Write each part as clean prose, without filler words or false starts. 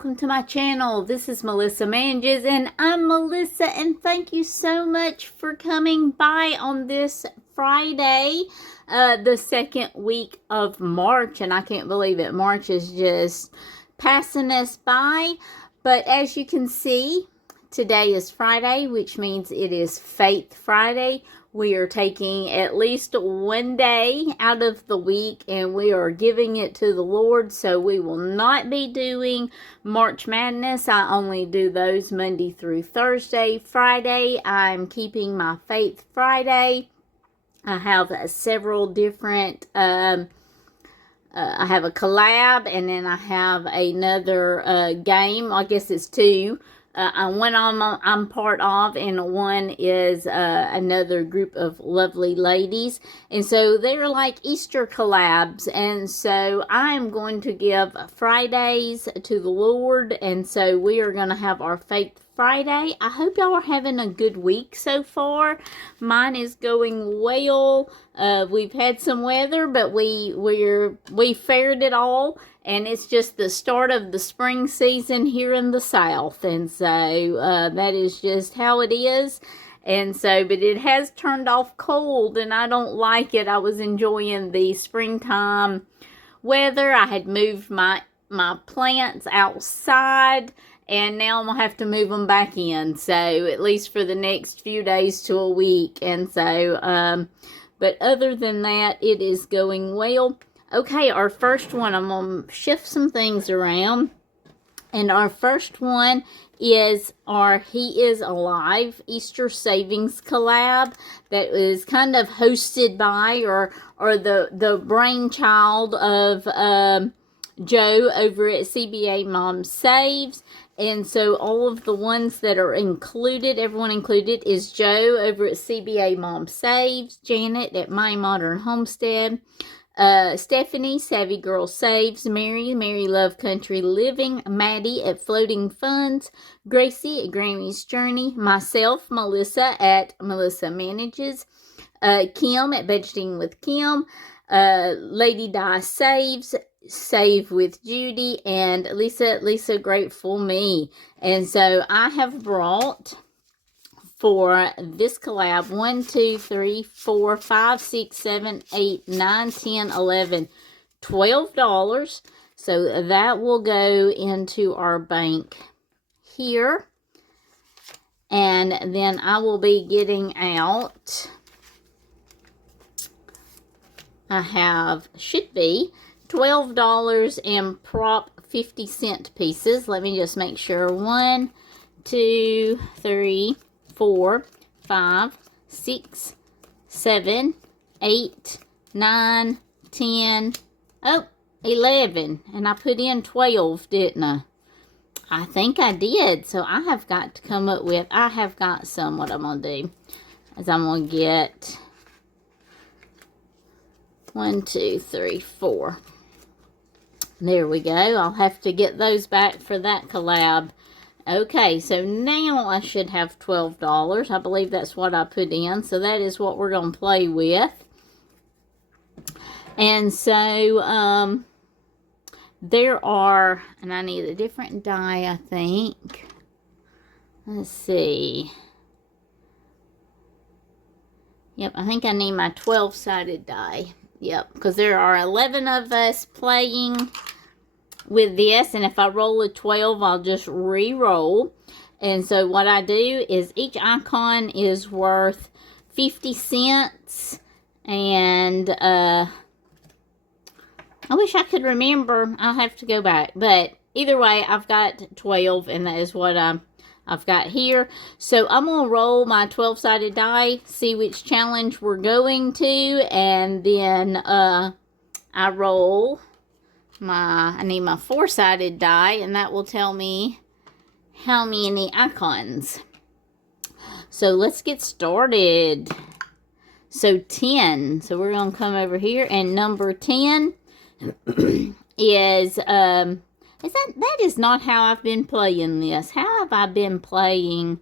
welcome to my channel. This is Melissa Manages, and I'm Melissa, and thank you so much for coming by on this Friday, the second week of March, and I can't believe it. March is just passing us by, but as you can see, today is Friday, which means it is Faith Friday. We are taking at least one day out of the week and we are giving it to the Lord. So we will not be doing March Madness. I only do those Monday through Thursday. Friday, I'm keeping my Faith Friday. I have several different, I have a collab, and then I have another game. I guess it's two. One I'm part of, and one is another group of lovely ladies. And so they're like Easter collabs. And so I'm going to give Fridays to the Lord. And so we are going to have our Faith Friday. I hope y'all are having a good week so far. Mine is going well. We've had some weather, but we fared it all. And it's just the start of the spring season here in the South. And so that is just how it is. And so, but it has turned off cold and I don't like it. I was enjoying the springtime weather. I had moved my plants outside, and now I'm going to have to move them back in. So at least for the next few days to a week. And so, but other than that, it is going well. Okay, our first one, I'm going to shift some things around. And our first one is our He Is Alive Easter Savings Collab that is kind of hosted by or the brainchild of Joe over at CBA Mom Saves. And so all of the ones that are included, everyone included, is Joe over at CBA Mom Saves, Janet at My Modern Homestead, Stephanie, Savvy Girl Saves, Mary Love Country Living, Madi at Floating Funds, Gracie at Grammy's Journey, myself, Melissa at Melissa Manages, Kim at Budgeting with Kim, Lady Di Saves, Save with Judy, and Lisa Grateful Me. And so I have brought for this collab 1, 2, 3, 4, 5, 6, 7, 8, 9, 10, 11, $12. So that will go into our bank here. And then I will be getting out, should be $12 in prop 50-cent pieces. Let me just make sure. 1, 2, 3, 4, 5, 6, 7, 8, 9, 10, 11. And I put in 12, didn't I? I think I did. So I have got to come up with, I have got some. What I'm going to do is I'm going to get 1, 2, 3, 4. There we go. I'll have to get those back for that collab. Okay, so now I should have $12. I believe that's what I put in. So that is what we're going to play with. And so there are, and I need a different die, I think. Let's see. Yep, I think I need my 12-sided die. Yep, because there are 11 of us playing with this, and if I roll a 12, I'll just re-roll. And so what I do is each icon is worth 50 cents, and I wish I could remember. I'll have to go back, but either way, I've got 12, and that is what I've got here. So I'm going to roll my 12-sided die, see which challenge we're going to, and then I roll I need my 4-sided die, and that will tell me how many icons. So let's get started. So 10. So we're going to come over here, and number 10 is that is not how I've been playing this. How have I been playing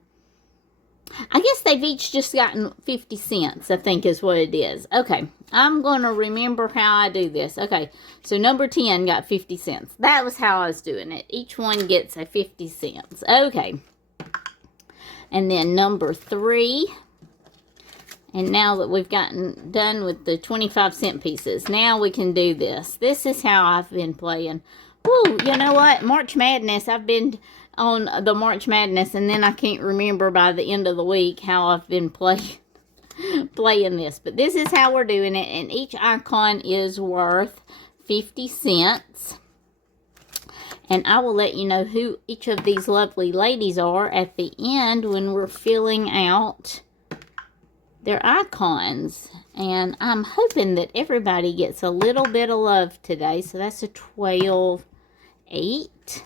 I guess they've each just gotten 50 cents, I think is what it is. Okay, I'm going to remember how I do this. Okay, so number 10 got 50 cents. That was how I was doing it. Each one gets a 50 cents. Okay. And then number 3. And now that we've gotten done with the 25-cent pieces, now we can do this. This is how I've been playing. Woo, you know what? March Madness, I've been on the March Madness, and then I can't remember by the end of the week how I've been playing this. But this is how we're doing it, and each icon is worth 50 cents. And I will let you know who each of these lovely ladies are at the end when we're filling out their icons. And I'm hoping that everybody gets a little bit of love today. So that's a 12, 8.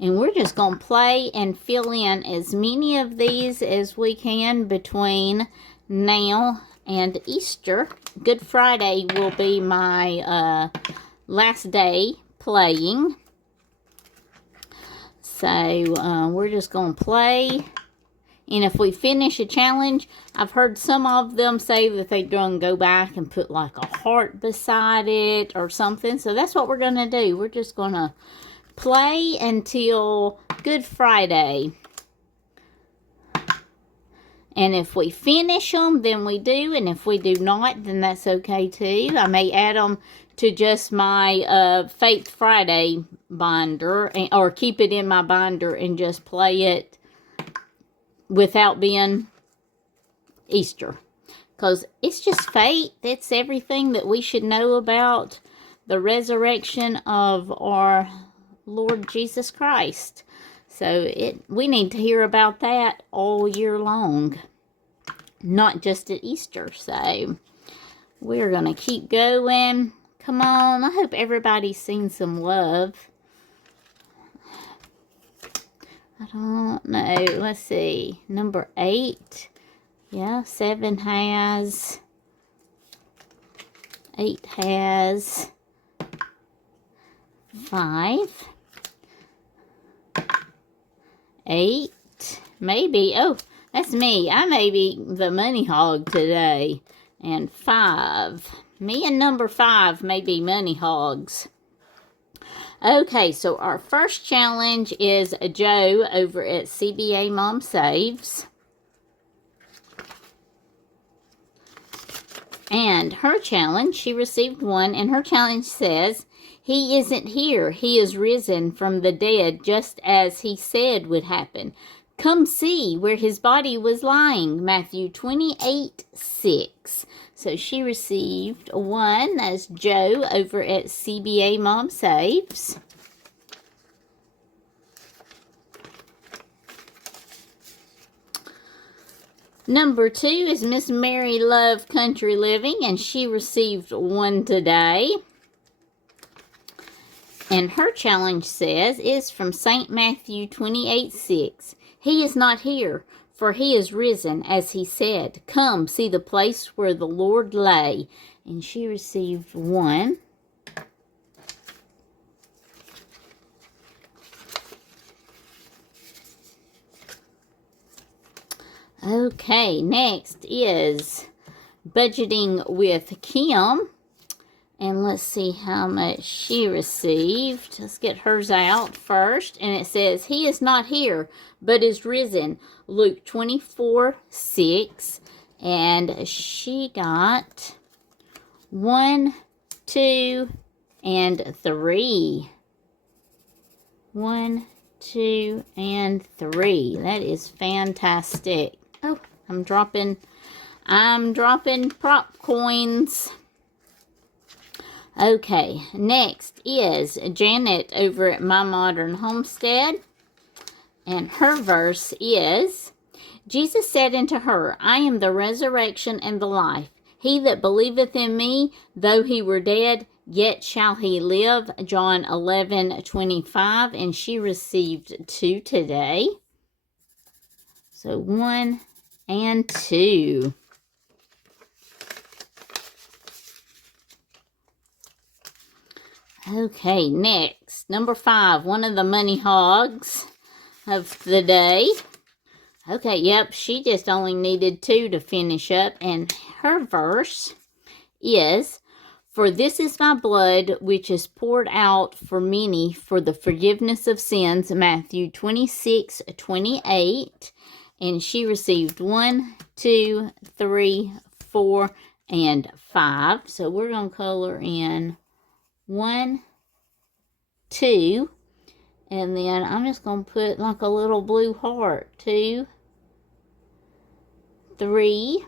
And we're just going to play and fill in as many of these as we can between now and Easter. Good Friday will be my last day playing. So we're just going to play. And if we finish a challenge, I've heard some of them say that they're going to go back and put like a heart beside it or something. So that's what we're going to do. We're just going to play until Good Friday. And if we finish them, then we do. And if we do not, then that's okay too. I may add them to just my Faith Friday binder, or keep it in my binder and just play it without being Easter. Because it's just faith. It's everything that we should know about the resurrection of our Lord Jesus Christ. So we need to hear about that all year long, not just at Easter. So we're going to keep going. Come on, I hope everybody's seen some love. I don't know. Let's see. Number 8. Yeah, 7 has. 8 has. 5. 8. Maybe. Oh, that's me. I may be the money hog today. And 5. Me and number 5 may be money hogs. Okay, so our first challenge is Joe over at CBA Mom Saves. And her challenge, she received 1, and her challenge says, "He isn't here. He is risen from the dead, just as he said would happen. Come see where his body was lying." Matthew 28:6. So she received 1. That's Joe over at CBA Mom Saves. Number 2 is Miss Mary Love Country Living, and she received 1 today. And her challenge is from St. Matthew 28:6. "He is not here, for he is risen, as he said. Come, see the place where the Lord lay." And she received 1. Okay, next is Budgeting with Kim. And let's see how much she received. Let's get hers out first. And it says, "He is not here, but is risen." Luke 24:6. And she got 1, 2, and 3. 1, 2, and 3. That is fantastic. Oh, I'm dropping prop coins. Okay, next is Janet over at My Modern Homestead. And her verse is, "Jesus said unto her, I am the resurrection and the life. He that believeth in me, though he were dead, yet shall he live." John 11:25. And she received 2 today. So 1 and 2. Okay, next next, number 5, one of the money hogs of the day. Okay, yep, she just only needed 2 to finish up, and her verse is, "For this is my blood, which is poured out for many for the forgiveness of sins," Matthew 26:28. And she received 1, 2, 3, 4, and 5. So we're going to color in 1, 2, and then I'm just going to put like a little blue heart. 2, 3,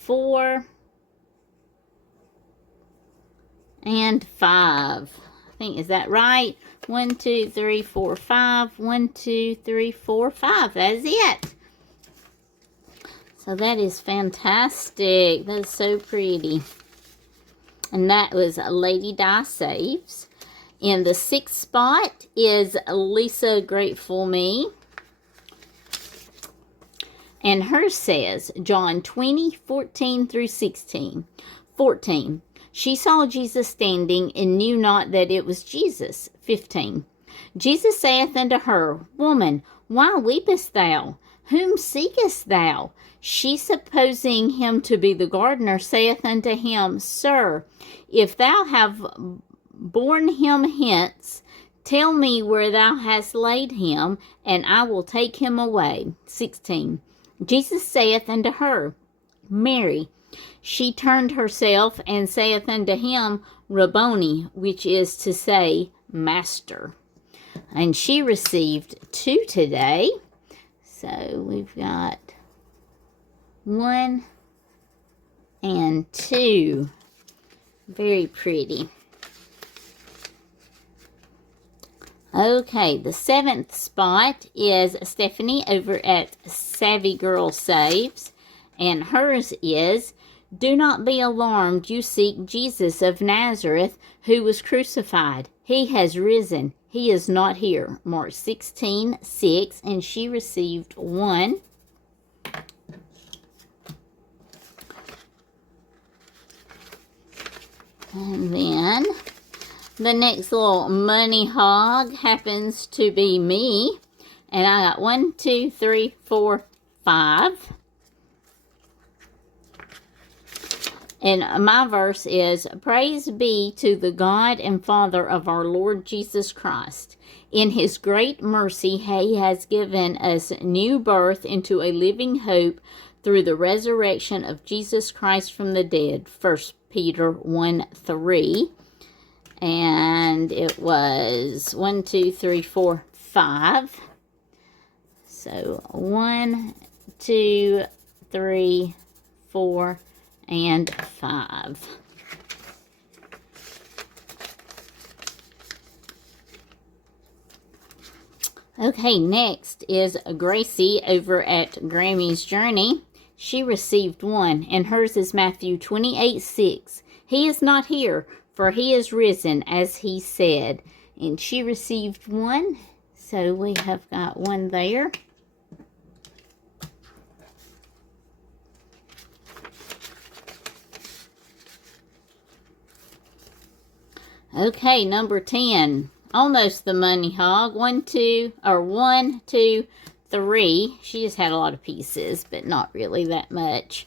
4, and 5. I think, is that right? 1, 2, 3, 4, 5. 1, 2, 3, 4, 5. That is it. So that is fantastic. That is so pretty. And that was Lady Di Saves. In the 6th spot is Lisa Grateful Me. And hers says, John 20:14 through 16. 14. She saw Jesus standing and knew not that it was Jesus. 15. Jesus saith unto her, Woman, why weepest thou? Whom seekest thou? She, supposing him to be the gardener, saith unto him, Sir, if thou have borne him hence, tell me where thou hast laid him, and I will take him away. 16. Jesus saith unto her, Mary. She turned herself and saith unto him, Rabboni, which is to say, Master. And she received 2 today. So we've got 1 and 2. Very pretty. Okay, the 7th spot is Stephanie over at Savvy Girl Saves. And hers is, Do not be alarmed, you seek Jesus of Nazareth, who was crucified. He has risen. He is not here. Mark 16:6, and she received 1. And then the next little money hog happens to be me. And I got 1, 2, 3, 4, 5. And my verse is, Praise be to the God and Father of our Lord Jesus Christ. In his great mercy, he has given us new birth into a living hope through the resurrection of Jesus Christ from the dead. 1 Peter 1:3. And it was 1, 2, 3, 4, 5. So 1, 2, 3, 4, and 5. Okay, next is Gracie over at Grammy's Journey. She received 1, and hers is Matthew 28:6. He is not here, for he is risen, as he said. And she received 1, so we have got 1 there. Okay, number 10. Almost the money hog. 1, 2, 3. She just had a lot of pieces, but not really that much.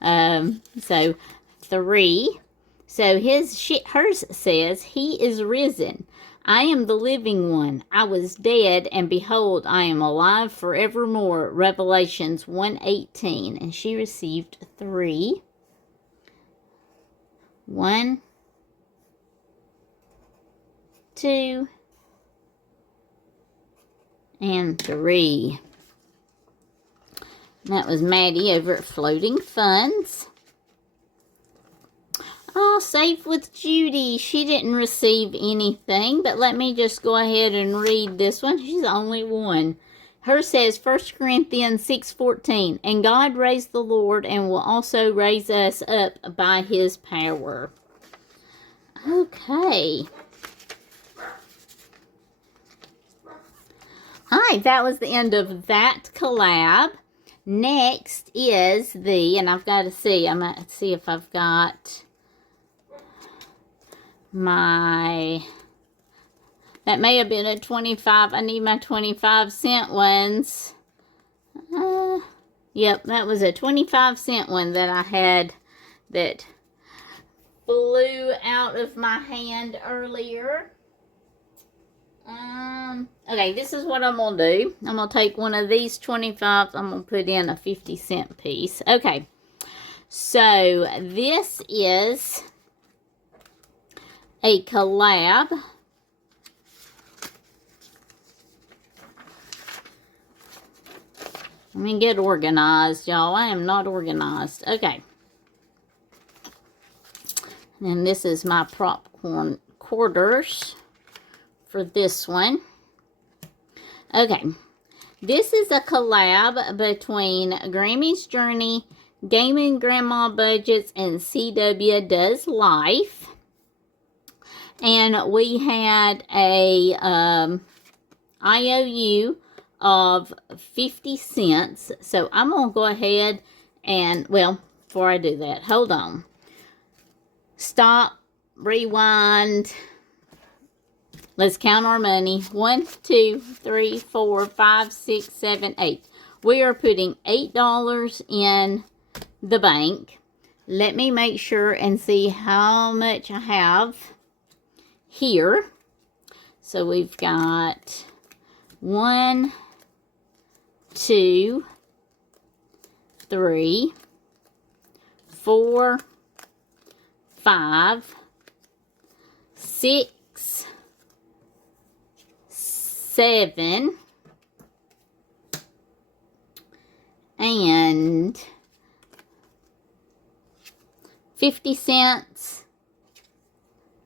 So 3. So hers says, He is risen. I am the living one. I was dead, and behold, I am alive forevermore. Revelations 1:18. And she received 3. 1, 2, and 3. And that was Madi over at Floating Funds. Oh, Save with Judy. She didn't receive anything, but let me just go ahead and read this one. She's the only one. Hers says 1 Corinthians 6:14, and God raised the Lord and will also raise us up by his power. Okay. Hi, that was the end of that collab. Next is and I've got to see, I'm going to see if I've got that may have been a 25. I need my 25-cent ones. Yep, that was a 25-cent one that I had that flew out of my hand earlier. Okay, this is what I'm going to do. I'm going to take one of these 25s. I'm going to put in a 50-cent piece. Okay, so this is a Collab. Let me get organized, y'all. I am not organized. Okay. And this is my popcorn quarters for this one. Okay. This is a collab between Grammy's Journey, Gaming Grandma Budgets, and CW Does Life. And we had a IOU of 50 cents. So I'm going to go ahead and, well, before I do that, hold on. Stop, rewind. Let's count our money. 1, 2, 3, 4, 5, 6, 7, 8. We are putting $8 in the bank. Let me make sure and see how much I have here. So we've got 1, 2, 3, 4, 5, 6, 7, and 50 cents.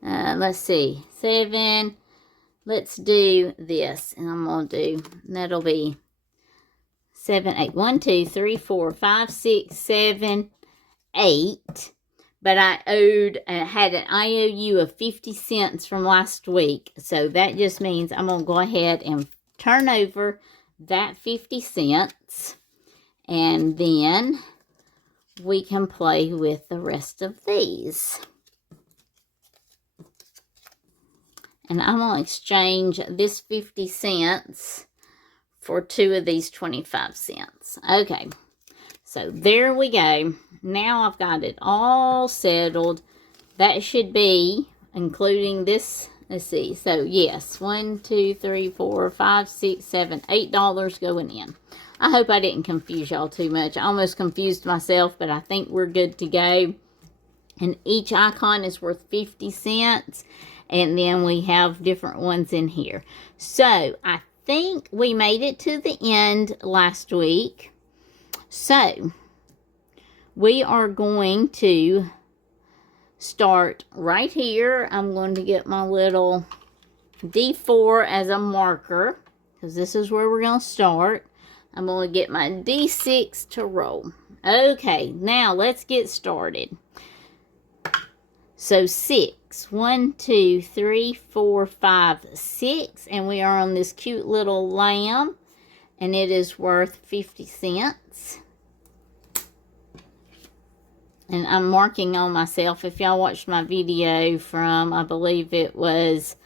Let's see, 7. Let's do this, and I'm going to do, that'll be 7, 8. 1, 2, 3, 4, 5, 6, 7, 8. But I had an IOU of 50 cents from last week. So that just means I'm going to go ahead and turn over that 50 cents. And then we can play with the rest of these. And I'm going to exchange this 50 cents for 2 of these 25 cents. Okay, so there we go. Now I've got it all settled. That should be, including this, let's see. So yes, 1, 2, 3, 4, 5, 6, 7, $8 going in. I hope I didn't confuse y'all too much. I almost confused myself, but I think we're good to go. And each icon is worth 50 cents. And then we have different ones in here. So I think we made it to the end last week. So we are going to start right here. I'm going to get my little D4 as a marker, because this is where we're going to start. I'm going to get my D6 to roll. Okay, now let's get started. So 6, 1, 2, 3, 4, 5, 6, and we are on this cute little lamb, and it is worth 50 cents. And I'm marking on myself. If y'all watched my video from, I believe it was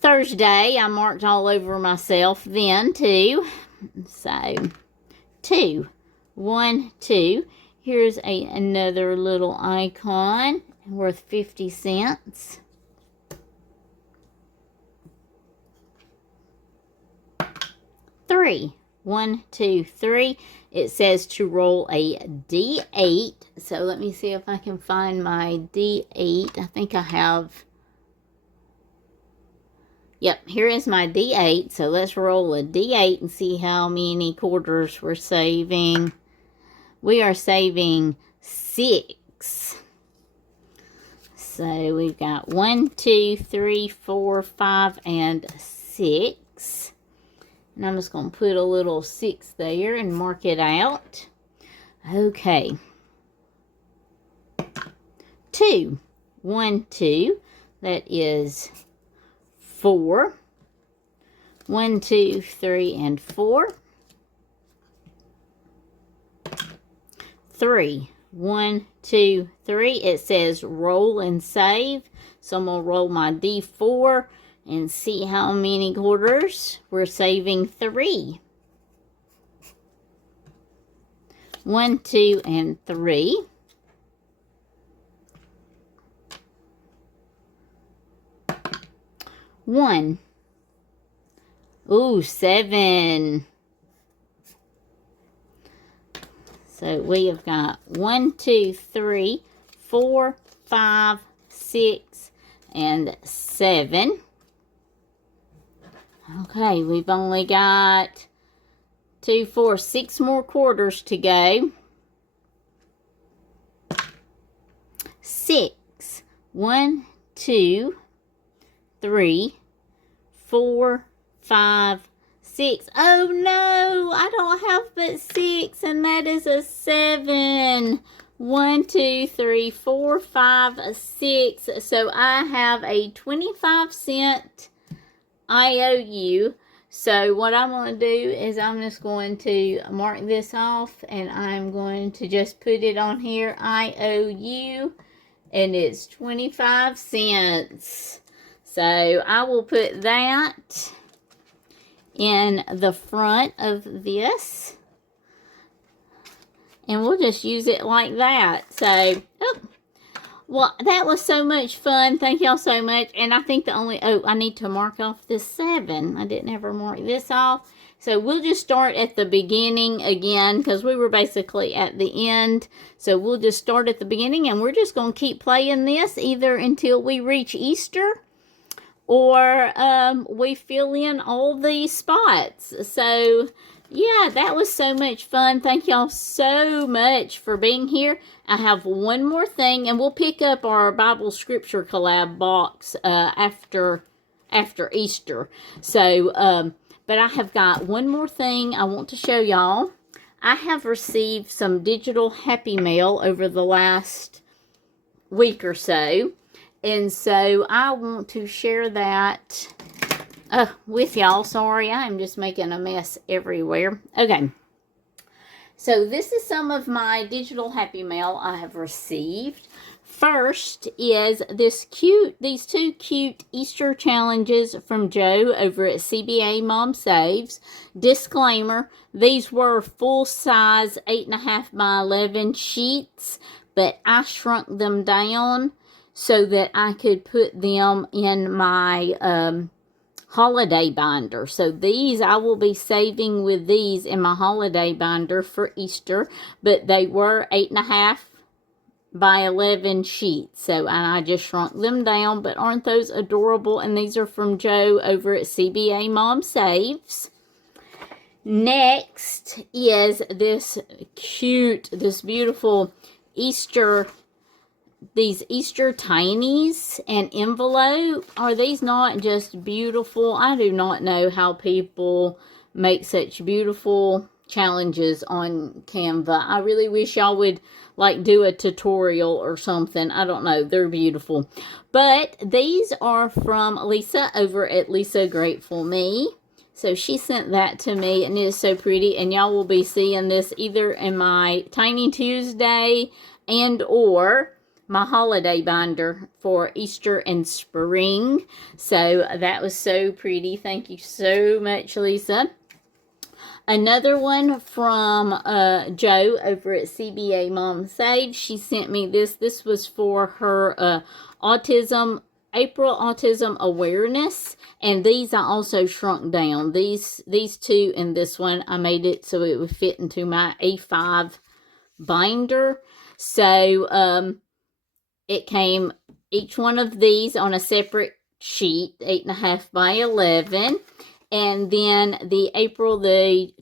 Thursday, I marked all over myself then too. So 2, 1, 2. Here's another little icon worth 50 cents. 3, 1, 2, 3. It says to roll a D8. So let me see if I can find my D8. I think I have. Yep, here is my D8. So let's roll a D8 and see how many quarters we're saving. We are saving 6. So we've got 1, 2, 3, 4, 5, and 6. And I'm just going to put a little 6 there and mark it out. Okay. 2, 1, 2. That is 4. 1, 2, 3, and 4. 3, 1, 2, 3. It says roll and save. So I'm going to roll my D4 and see how many quarters. We're saving 3. 1, 2, and 3. One. Ooh, 7. So we have got 1, 2, 3, 4, 5, 6, and 7. Okay, we've only got 2, 4, 6 more quarters to go. 6. 1, 2, 3, 4, 5, 6. Oh no, I don't have but 6, and that is a 7. 1, 2, 3, 4, 5, 6. So I have a 25-cent IOU. So what I'm going to do is I'm just going to mark this off, and I'm going to just put it on here, IOU, and it's 25 cents. So I will put that in the front of this, and we'll just use it like that. So, well, that was so much fun. Thank y'all so much. And I think the only, I need to mark off this 7. I didn't ever mark this off. So we'll just start at the beginning again, because we were basically at the end. So we'll just start at the beginning, and we're just going to keep playing this either until we reach Easter, or we fill in all these spots. So yeah, that was so much fun. Thank y'all so much for being here. I have one more thing, and we'll pick up our Bible Scripture Collab box after Easter. So, but I have got one more thing I want to show y'all. I have received some digital Happy Mail over the last week or so. And so I want to share that with y'all. Sorry, I am just making a mess everywhere. Okay. So this is some of my digital Happy Mail I have received. First is these 2 cute Easter challenges from Joe over at CBA Mom Saves. Disclaimer, these were full-size 8.5 by 11 sheets, but I shrunk them down so that I could put them in my holiday binder. So these, I will be saving with these in my holiday binder for Easter, but they were 8.5 by 11 sheets. So, and I just shrunk them down, but aren't those adorable? And these are from Joe over at CBA Mom Saves. Next is this beautiful these Easter Tinies and envelope. Are these not just beautiful? I do not know how people make such beautiful challenges on Canva. I really wish y'all would like do a tutorial or something. I don't know. They're beautiful. But these are from Lisa over at Lisa Grateful Me. So she sent that to me, and it is so pretty. And y'all will be seeing this either in my Tiny Tuesday and or my holiday binder for Easter and spring. So that was so pretty. Thank you so much, Lisa. Another one from Joe over at CBA Mom Saves. She sent me this. This was for her April Autism Awareness. And these I also shrunk down. These 2 and this one, I made it so it would fit into my A5 binder. So, it came, each one of these on a separate sheet, 8.5 by 11. And then the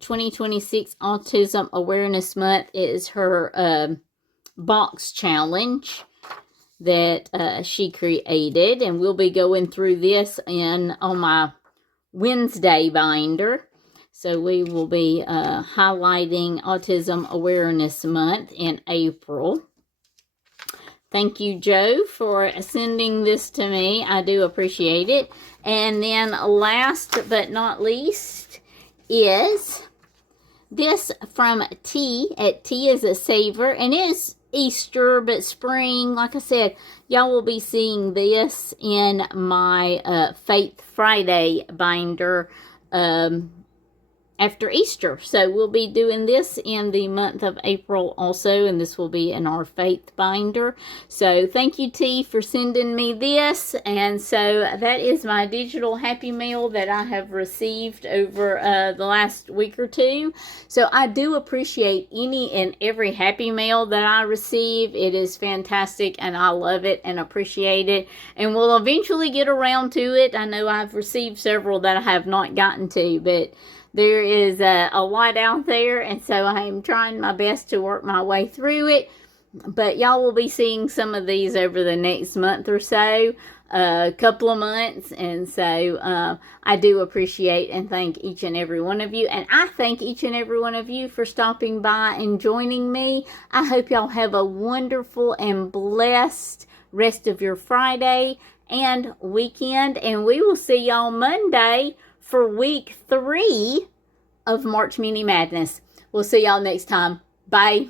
2026 Autism Awareness Month is her box challenge that she created. And we'll be going through this on my Wednesday binder. So we will be highlighting Autism Awareness Month in April. Thank you, Joe, for sending this to me. I do appreciate it. And then last but not least is this from T at T is a Saver. And Easter, but spring. Like I said, y'all will be seeing this in my Faith Friday binder after Easter. So we'll be doing this in the month of April also, and this will be in our Faith binder. So thank you, T, for sending me this. And so that is my digital Happy Mail that I have received over the last week or two. So I do appreciate any and every Happy Mail that I receive. It is fantastic, and I love it and appreciate it, and we'll eventually get around to it. I know I've received several that I have not gotten to, but there is a lot out there, and so I am trying my best to work my way through it. But y'all will be seeing some of these over the next month or so, a couple of months. And so I do appreciate and thank each and every one of you. And I thank each and every one of you for stopping by and joining me. I hope y'all have a wonderful and blessed rest of your Friday and weekend. And we will see y'all Monday for week 3 of March Mini Madness. We'll see y'all next time. Bye.